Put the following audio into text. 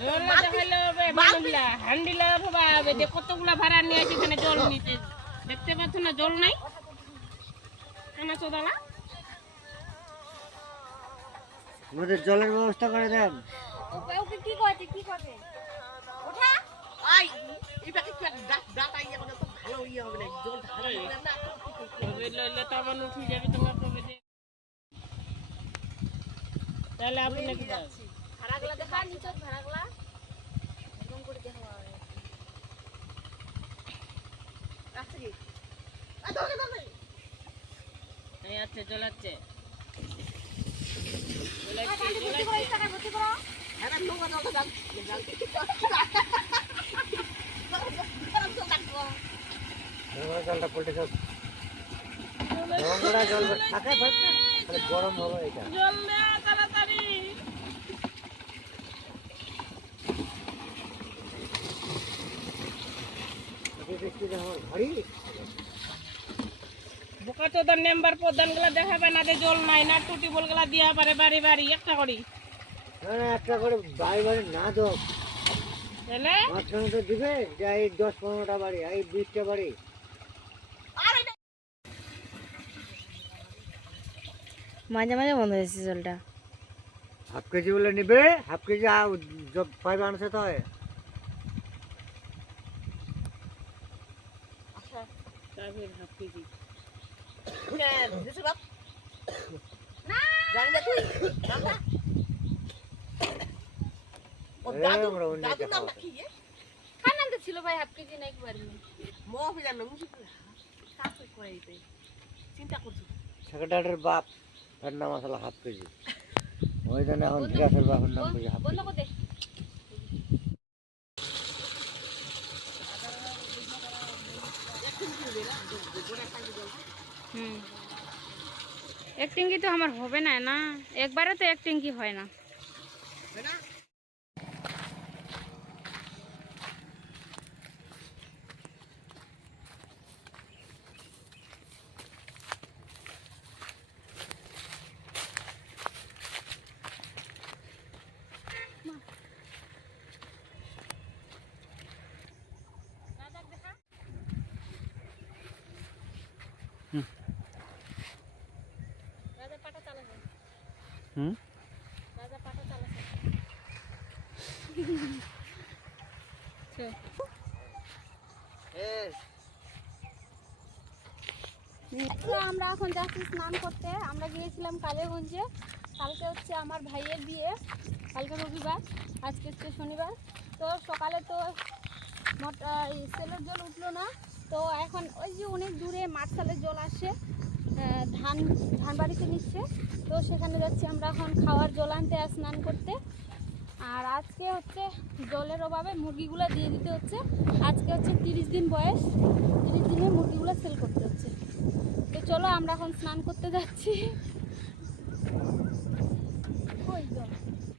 জলে দেখাইলে হবে মানুষলা হ্যান্ডিলা ভাবা যে কতগুলা ভাড়া নিয়ে আসি এখানে জল নিতে। দেখতে পাচ্ছ না জল নাই? কেন চোদালা? আমাদের জলের ব্যবস্থা করে দেন। ওকে কি করতে কি করতে ওঠা। আই কি তো ভালো ইয়ে হবে না জল ঢালা না লইলে তো আবার উঠে যাবে তোমার কবে তাহলে আপনি যাও। ভাড়াগুলা দেখা নিচত ভাড়াগুলা? এরকম করে দেখা হবে রাখছি কি? এই আছে জলাচ্ছে টাকা ভর্তি করো টাকা ভর্তি করো হ্যাঁ নোংরা জলটা ডাক জলটা পল্টে সব। জল থাকে গরম হবে এটা। বোকা চোদার নেম্বার প্রধানগুলা দেখাবে না যে জল নাই না টুটি বলগুলা দিয়া পারে বাড়ি বাড়ি একটা করি। না না একটা করে বাড়ি বাড়ি না দোক তাহলে? মাঝখানে তো দিবে যে এই দশ পনেরোটা বাড়ি এই বিশটা বাড়ি। মাঝে মাঝে বন্ধ হয়েছে জলটা। হাফ কেজি বলে নিবে হাফ কেজি পাইবে আনছে তো হয় তারপর হাফ কেজি হ্যাঁ দিছে বাপ জানি না তুই নামটা ও এই দাদু আমরা অন্য দাদু জায়গায় নামটা কি এ? কার নামতে ছিল ভাই হাফ কেজি না একবার চিন্তা করছ সেক্রেটারির বাপ। তার নাম আসলে হাফ কেজি ওই জন্য এখন ধীরাসের বাপের নাম বুঝে হাফ হুম। এক তো আমার হবে না না। একবারে তো এক ট্যাঙ্কি হয় না? আমরা এখন যাচ্ছি স্নান করতে। আমরা গিয়েছিলাম কালীগঞ্জে। কালকে হচ্ছে আমার ভাইয়ের বিয়ে। কালকে রবিবার আজকে হচ্ছে শনিবার। তো সকালে তো মোট- আহ, সেলের জল উঠল না। তো এখন ওই যে অনেক দূরে মাঠসালের জল আসে ধান ধান বাড়িতে নিচ্ছে। তো সেখানে যাচ্ছি আমরা এখন খাওয়ার জল আনতে আর স্নান করতে। আর আজকে হচ্ছে জলের অভাবে মুরগিগুলো দিয়ে দিতে হচ্ছে। আজকে হচ্ছে তিরিশ দিন বয়স, তিরিশ দিনে মুরগিগুলো সেল করতে হচ্ছে। তো চলো আমরা এখন স্নান করতে যাচ্ছি।